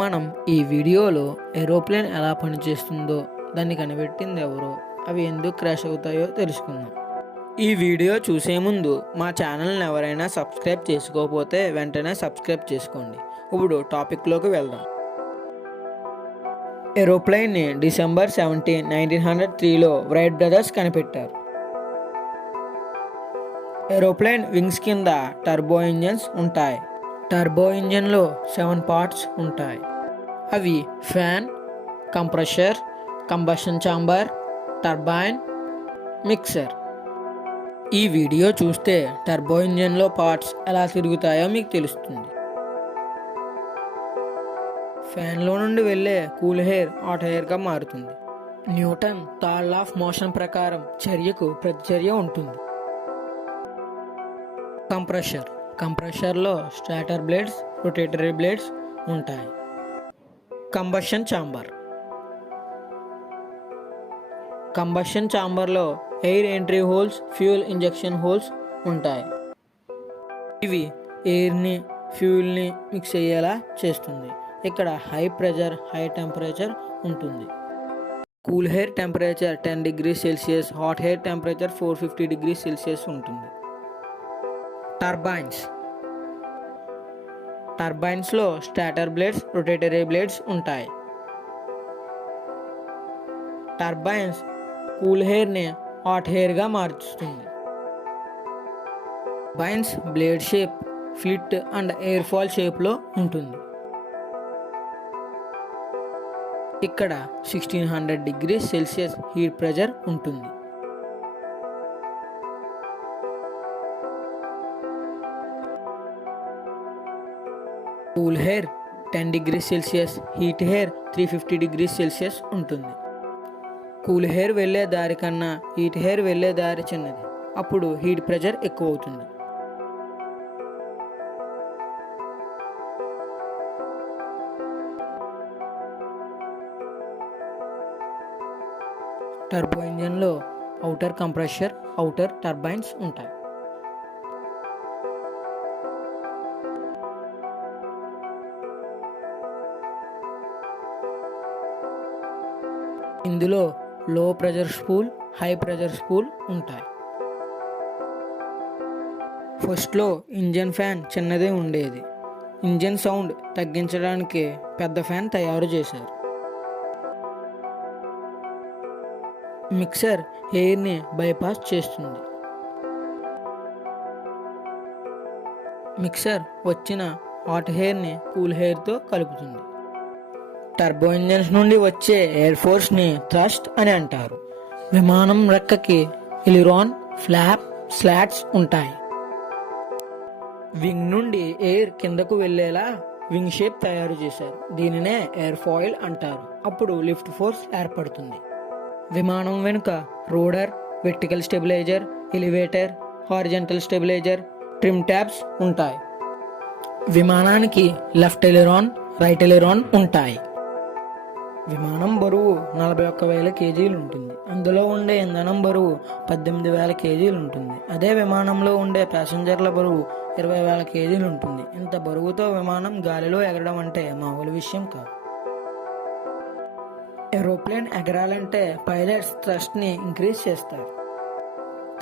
మనం ఈ వీడియోలో ఏరోప్లేన్ ఎలా పనిచేస్తుందో, దాన్ని కనిపెట్టింది ఎవరో, అవి ఎందుకు క్రాష్ అవుతాయో తెలుసుకుందాం. ఈ వీడియో చూసే ముందు మా ఛానల్ని ఎవరైనా సబ్స్క్రైబ్ చేసుకోకపోతే వెంటనే సబ్స్క్రైబ్ చేసుకోండి. ఇప్పుడు టాపిక్లోకి వెళ్దాం. ఏరోప్లేన్ని డిసెంబర్ 17, 1903లో రైట్ బ్రదర్స్ కనిపెట్టారు. ఏరోప్లేన్ వింగ్స్ కింద టర్బో ఇంజన్స్ ఉంటాయి. టర్బో ఇంజన్లో 7 పార్ట్స్ ఉంటాయి. అవి fan, compressor, combustion chamber, turbine, mixer. ఈ వీడియో చూస్తే టర్బో ఇంజన్లో పార్ట్స్ ఎలా తిరుగుతాయో మీకు తెలుస్తుంది. ఫ్యాన్లో నుండి వెళ్ళే కూల్ ఎయిర్ హాట్ ఎయిర్గా మారుతుంది. Newton third law of motion ప్రకారం చర్యకు ప్రతిచర్య ఉంటుంది. కంప్రెషర్లో స్టాటర్ బ్లేడ్స్, రొటేటరీ బ్లేడ్స్ ఉంటాయి. కంబషన్ ఛాంబర్లో air entry holes, fuel injection holes ఉంటాయి. ఇవి ఎయిర్ని, ఫ్యూయల్ని మిక్స్ అయ్యేలా చేస్తుంది. ఇక్కడ హై ప్రెషర్, హై టెంపరేచర్ ఉంటుంది. Cool air temperature 10 degrees Celsius, hot air temperature 450 degrees Celsius ఉంటుంది. టర్బైన్స్లో స్టాటర్ బ్లేడ్స్, రొటేటరీ బ్లేడ్స్ ఉంటాయి. టర్బైన్స్ కూల్ ఎయిర్ని హాట్ ఎయిర్గా మార్చుతుంది. టర్బైన్స్ బ్లేడ్ షేప్ ఫ్లిట్ అండ్ ఎయిర్ ఫాల్ షేప్లో ఉంటుంది. ఇక్కడ 1600 degrees Celsius హీట్ ప్రెషర్ ఉంటుంది. Cool air 10 degrees Celsius, heat air 350 degrees Celsius ఉంటుంది. కూల్ ఎయిర్ వెళ్ళే దారి కన్నా హీట్ ఎయిర్ వెళ్ళే దారి చిన్నది, అప్పుడు హీట్ ప్రెషర్ ఎక్కువ అవుతుంది. టర్బో ఇంజన్లో ఔటర్ కంప్రెషర్, ఔటర్ టర్బైన్స్ ఉంటాయి. ఇందులో low pressure spool, high pressure spool ఉంటాయి. ఫస్ట్లో ఇంజన్ ఫ్యాన్ చిన్నదే ఉండేది. ఇంజన్ సౌండ్ తగ్గించడానికి పెద్ద ఫ్యాన్ తయారు చేశారు. మిక్సర్ ఎయిర్ని బైపాస్ చేస్తుంది. మిక్సర్ వచ్చిన హాట్ ఎయిర్ని కూల్ ఎయిర్తో కలుపుతుంది. టర్బో ఇంజన్స్ నుండి వచ్చే ఎయిర్ ఫోర్స్ని థ్రస్ట్ అని అంటారు. విమానం రెక్కకి ఎలిరాన్, ఫ్లాప్, స్లాట్స్ ఉంటాయి. వింగ్ నుండి ఎయిర్ కిందకు వెళ్ళేలా వింగ్ షేప్ తయారు చేశారు. దీనినే ఎయిర్ ఫాయిల్ అంటారు. అప్పుడు లిఫ్ట్ ఫోర్స్ ఏర్పడుతుంది. విమానం వెనుక rudder, vertical stabilizer, elevator, horizontal stabilizer, trim tabs ఉంటాయి. విమానానికి లెఫ్ట్ ఎలిరాన్, రైట్ ఎలిరాన్ ఉంటాయి. విమానం బరువు 41,000 kgs ఉంటుంది. అందులో ఉండే ఇంధనం బరువు 18,000 kgs ఉంటుంది. అదే విమానంలో ఉండే ప్యాసింజర్ల బరువు 20,000 kgs ఉంటుంది. ఇంత బరువుతో విమానం గాలిలో ఎగరడం అంటే మామూలు విషయం కాదు. ఏరోప్లేన్ ఎగరాలంటే పైలట్స్ థ్రస్ట్ని ఇంక్రీజ్ చేస్తారు.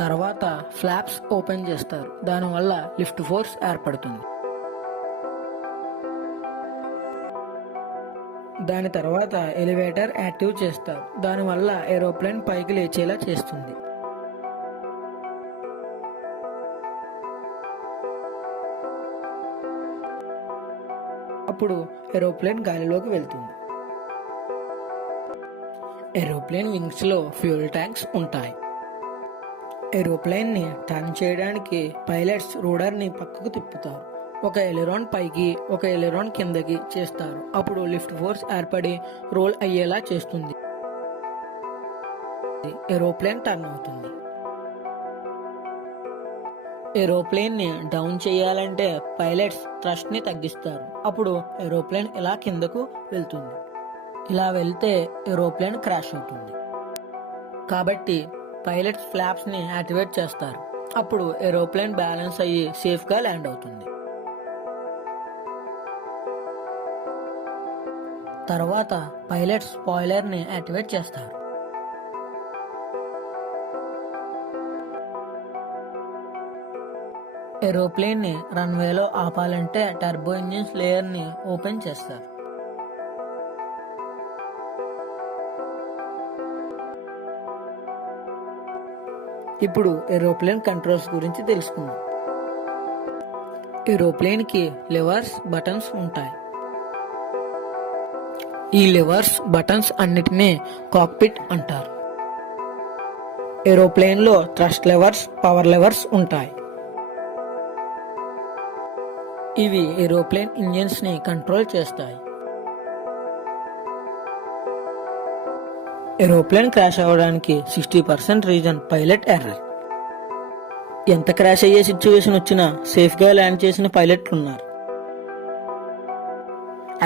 తర్వాత ఫ్లాప్స్ ఓపెన్ చేస్తారు. దానివల్ల లిఫ్ట్ ఫోర్స్ ఏర్పడుతుంది. దాని తర్వాత ఎలివేటర్ యాక్టివ్ చేస్తారు. దానివల్ల ఏరోప్లేన్ పైకి లేచేలా చేస్తుంది. అప్పుడు ఏరోప్లేన్ గాలిలోకి వెళ్తుంది. ఏరోప్లేన్ వింగ్స్లో ఫ్యూయల్ ట్యాంక్స్ ఉంటాయి. ఏరోప్లేన్ని టర్న్ చేయడానికి పైలట్స్ రోడర్ని పక్కకు తిప్పుతారు. ఒక ఎలిరాన్ పైకి, ఒక ఎలిరాన్ కిందకి చేస్తారు. అప్పుడు లిఫ్ట్ ఫోర్స్ ఏర్పడి రోల్ అయ్యేలా చేస్తుంది. ఏరోప్లేన్ టర్న్ అవుతుంది. ఏరోప్లేన్ని డౌన్ చేయాలంటే పైలట్స్ థ్రస్ట్ని తగ్గిస్తారు. అప్పుడు ఏరోప్లేన్ ఇలా కిందకు వెళ్తుంది. ఇలా వెళ్తే ఏరోప్లేన్ క్రాష్ అవుతుంది. కాబట్టి పైలట్స్ ఫ్లాప్స్ని యాక్టివేట్ చేస్తారు. అప్పుడు ఏరోప్లేన్ బ్యాలెన్స్ అయ్యి సేఫ్గా ల్యాండ్ అవుతుంది. తర్వాత పైలట్ స్పాయిలర్ని యాక్టివేట్ చేస్తారు. ఏరోప్లేన్ని రన్వేలో ఆపాలంటే టర్బో ఇంజిన్స్ లేయర్ని ఓపెన్ చేస్తారు. ఇప్పుడు ఏరోప్లేన్ కంట్రోల్స్ గురించి తెలుసుకుందాం. ఏరోప్లేన్కి లివర్స్, బటన్స్ ఉంటాయి. ఈ లివర్స్, బటన్స్ అన్నిటినీ కాక్పిట్ అంటారు. ఏరోప్లేన్లో థ్రస్ట్ లెవర్స్, పవర్ లెవర్స్ ఉంటాయి. ఇవి ఏరోప్లేన్ ఇంజిన్స్ ని కంట్రోల్ చేస్తాయి. ఏరోప్లేన్ క్రాష్ అవ్వడానికి 60% రీజన్ పైలట్ ఎర్రర్. ఎంత క్రాష్ అయ్యే సిచ్యువేషన్ వచ్చినా సేఫ్ గా ల్యాండ్ చేసిన పైలట్లు ఉన్నారు.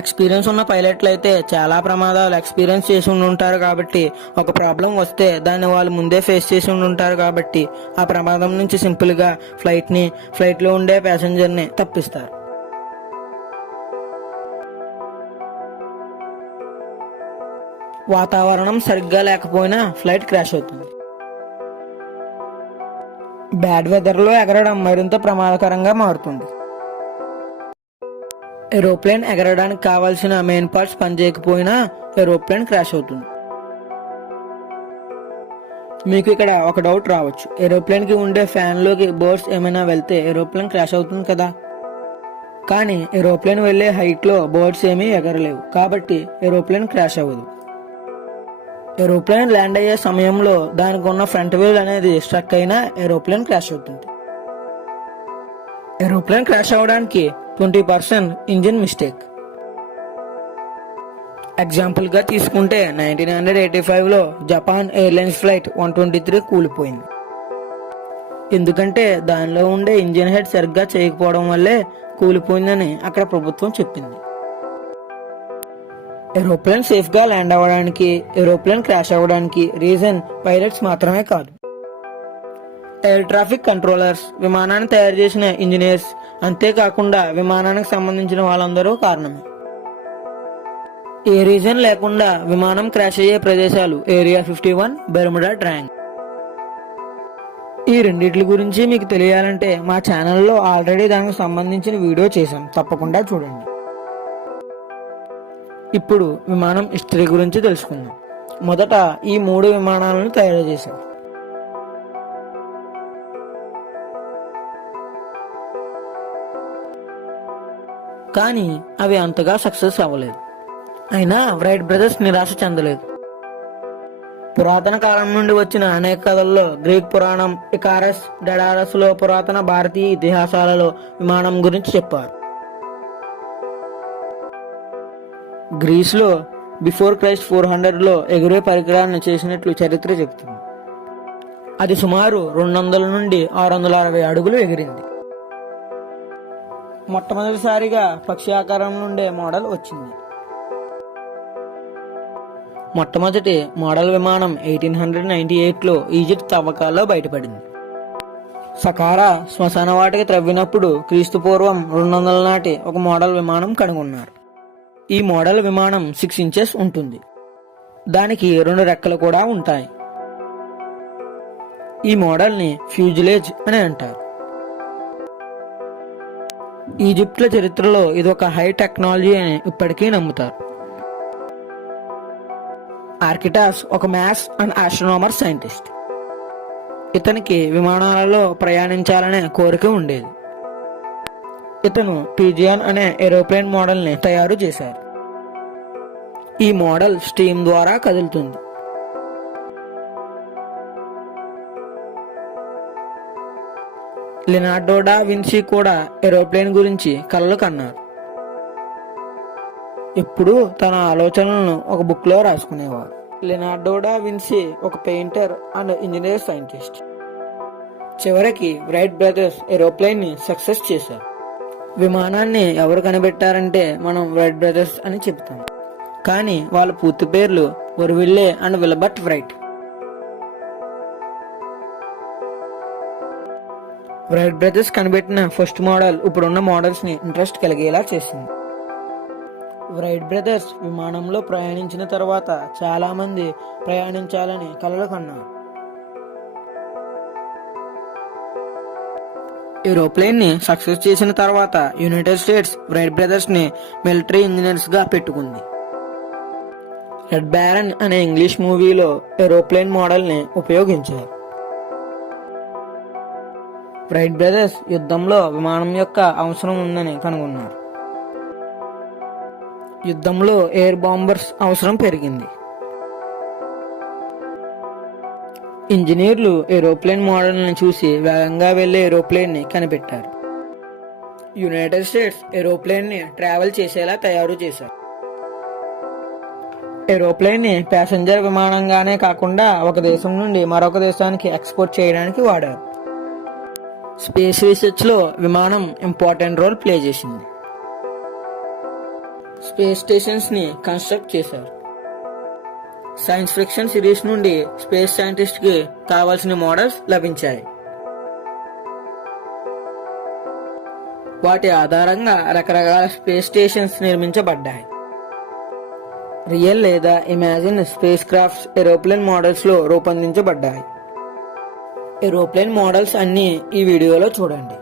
ఎక్స్పీరియన్స్ ఉన్న పైలట్లు అయితే చాలా ప్రమాదాలు ఎక్స్పీరియన్స్ చేసి ఉంటారు కాబట్టి ఒక ప్రాబ్లం వస్తే దాన్ని వాళ్ళు ముందే ఫేస్ చేసి ఉంటారు కాబట్టి ఆ ప్రమాదం నుంచి సింపుల్ గా ఫ్లైట్ లో ఉండే ప్యాసింజర్ ని తప్పిస్తారు. వాతావరణం సరిగ్గా లేకపోయినా ఫ్లైట్ క్రాష్ అవుతుంది. బ్యాడ్ వెదర్ లో ఎగరడం మరింత ప్రమాదకరంగా మారుతుంది. ఏరోప్లేన్ ఎగరడానికి కావాల్సిన మెయిన్ పార్ట్స్ పనిచేయకపోయినా ఏరోప్లేన్ క్రాష్ అవుతుంది. మీకు ఇక్కడ ఒక డౌట్ రావచ్చు, ఏరోప్లేన్ కి ఉండే ఫ్యాన్ లోకి బర్డ్స్ ఏమైనా వెళ్తే ఏరోప్లేన్ క్రాష్ అవుతుంది కదా. కానీ ఏరోప్లేన్ వెళ్లే హైట్ లో బర్డ్స్ ఏమీ ఎగరలేవు కాబట్టి ఏరోప్లేన్ క్రాష్ అవ్వదు. ఏరోప్లేన్ ల్యాండ్ అయ్యే సమయంలో దానికి ఉన్న ఫ్రంట్ వీల్ అనేది స్ట్రక్ అయినా ఏరోప్లేన్ క్రాష్ అవుతుంది. ఏరోప్లేన్ క్రాష్ అవడానికి 20% ఇంజిన్ మిస్టేక్. ఎగ్జాంపుల్ గా తీసుకుంటే 1985 లో జపాన్ ఎయిర్లైన్స్ ఫ్లైట్ 123 కూలిపోయింది. ఎందుకంటే దానిలో ఉండే ఇంజిన్ హెడ్ సరిగ్గా చేయకపోవడం వల్లే కూలిపోయిందని అక్కడ ప్రభుత్వం చెప్పింది. ఏరోప్లేన్ సేఫ్ గా ల్యాండ్ అవ్వడానికి, ఏరోప్లేన్ క్రాష్ అవ్వడానికి రీజన్ పైలట్స్ మాత్రమే కాదు. ఎయిర్ ట్రాఫిక్ కంట్రోలర్స్, విమానాన్ని తయారు చేసిన ఇంజనీర్స్, అంతేకాకుండా విమానానికి సంబంధించిన వాళ్ళందరూ కారణమే. ఏ రీజన్ లేకుండా విమానం క్రాష్ అయ్యే ప్రదేశాలు ఏరియా 51, బెర్ముడా ట్రయాంగిల్. ఈ రెండిటి గురించి మీకు తెలియాలంటే మా ఛానల్లో ఆల్రెడీ దానికి సంబంధించిన వీడియో చేశాం, తప్పకుండా చూడండి. ఇప్పుడు విమానం హిస్టరీ గురించి తెలుసుకుందాం. మొదట ఈ 3 విమానాలను తయారు చేశారు. కానీ అవి అంతగా సక్సెస్ అవ్వలేదు. అయినా రైట్ బ్రదర్స్ నిరాశ చెందలేదు. పురాతన కాలం నుండి వచ్చిన అనేక కథల్లో గ్రీక్ పురాణం ఇకారస్, డెడారస్ లో పురాతన భారతీయ ఇతిహాసాలలో విమానం గురించి చెప్పారు. గ్రీస్ లో బిఫోర్ క్రైస్ట్ 400 లో ఎగిరే పరికరాన్ని చేసినట్లు చరిత్ర చెబుతుంది. అది సుమారు 200 నుండి 660 అడుగులు ఎగిరింది. మొట్టమొదటిసారిగా పక్షి ఆకారం నుండే మోడల్ వచ్చింది. మొట్టమొదటి మోడల్ విమానం 1898 లో ఈజిప్ట్ తవ్వకాల్లో బయటపడింది. సకారా శ్మశాన వాటికి త్రవ్వినప్పుడు క్రీస్తు పూర్వం 200 నాటి ఒక మోడల్ విమానం కనుగొన్నారు. ఈ మోడల్ విమానం 6 ఇంచెస్ ఉంటుంది. దానికి 2 రెక్కలు కూడా ఉంటాయి. ఈ మోడల్ ని ఫ్యూజిలేజ్ అని అంటారు. ఈజిప్ట్ల చరిత్రలో ఇది ఒక హై టెక్నాలజీ అని ఇప్పటికీ నమ్ముతారు. ఆర్కిటాస్ ఒక మ్యాథ్స్ అండ్ ఆస్ట్రోనామర్ సైంటిస్ట్. ఇతనికి విమానాలలో ప్రయాణించాలనే కోరిక ఉండేది. ఇతను పిజియన్ అనే ఏరోప్లేన్ మోడల్ ని తయారు చేశారు. ఈ మోడల్ స్టీమ్ ద్వారా కదులుతుంది. లినార్డో డా విన్సీ కూడా ఏరోప్లేన్ గురించి కలలు కన్నారు. ఎప్పుడూ తన ఆలోచనలను ఒక బుక్ లో రాసుకునేవారు. లినార్డో డా విన్సీ ఒక పెయింటర్ అండ్ ఇంజనీర్ సైంటిస్ట్. చివరికి రైట్ బ్రదర్స్ ఏరోప్లేన్ ని సక్సెస్ చేశారు. విమానాన్ని ఎవరు కనిపెట్టారంటే మనం రైట్ బ్రదర్స్ అని చెప్తాం. కానీ వాళ్ళ పూర్తి పేర్లు Orville and Wilbert Wright. Wright brothers కనిపెట్టిన ఫస్ట్ మోడల్ ఇప్పుడున్న మోడల్స్ ని ఇంట్రెస్ట్ కలిగేలా చేసింది. రైట్ బ్రదర్స్ విమానంలో ప్రయాణించిన తర్వాత చాలా మంది ప్రయాణించాలని కలలు కన్నారు. ఏరోప్లేన్ ని సక్సెస్ చేసిన తర్వాత యునైటెడ్ స్టేట్స్ రైట్ బ్రదర్స్ ని మిలిటరీ ఇంజనీర్స్ గా పెట్టుకుంది. రెడ్ బ్యారన్ అనే ఇంగ్లీష్ మూవీలో ఏరోప్లేన్ మోడల్ ని ఉపయోగించారు. రైట్ బ్రదర్స్ యుద్ధంలో విమానం యొక్క అవసరం ఉందని కనుగొన్నారు. యుద్ధంలో ఎయిర్ బాంబర్స్ అవసరం పెరిగింది. ఇంజనీర్లు ఏరోప్లేన్ మోడల్ ని చూసి వేగంగా వెళ్లే ఏరోప్లేన్ ని కనిపెట్టారు. యునైటెడ్ స్టేట్స్ ఏరోప్లేన్ ని ట్రావెల్ చేసేలా తయారు చేశారు. ఏరోప్లేన్ ని ప్యాసింజర్ విమానంగానే కాకుండా ఒక దేశం నుండి మరొక దేశానికి ఎక్స్పోర్ట్ చేయడానికి వాడారు. స్పేస్ రీసెర్చ్ లో విమానం ఇంపార్టెంట్ రోల్ ప్లే చేసింది. స్పేస్ స్టేషన్స్ ని కన్స్ట్రక్ట్ చేశారు. సైన్స్ ఫిక్షన్ సిరీస్ నుండి స్పేస్ సైంటిస్ట్ కి కావాల్సిన మోడల్స్ లభించాయి. వాటి ఆధారంగా రకరకాల స్పేస్ స్టేషన్స్ నిర్మించబడ్డాయి. రియల్ లేదా imagine space crafts aeroplane models లో రూపొందించబడ్డాయి. ఏరోప్లేన్ మోడల్స్ అన్ని ఈ వీడియోలో చూడండి.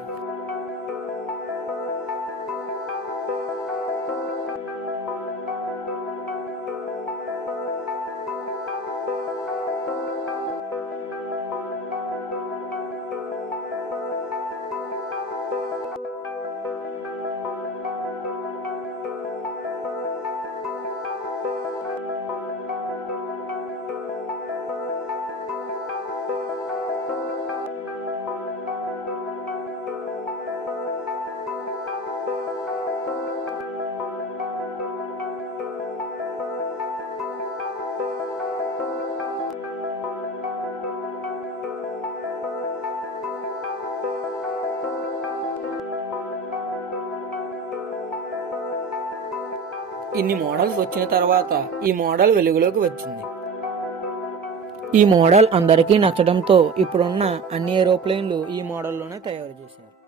ఇన్ని మోడల్స్ వచ్చిన తర్వాత ఈ మోడల్ వెలుగులోకి వచ్చింది. ఈ మోడల్ అందరికీ నచ్చడంతో ఇప్పుడున్న అన్ని ఏరోప్లేన్లు ఈ మోడల్లోనే తయారు చేశారు.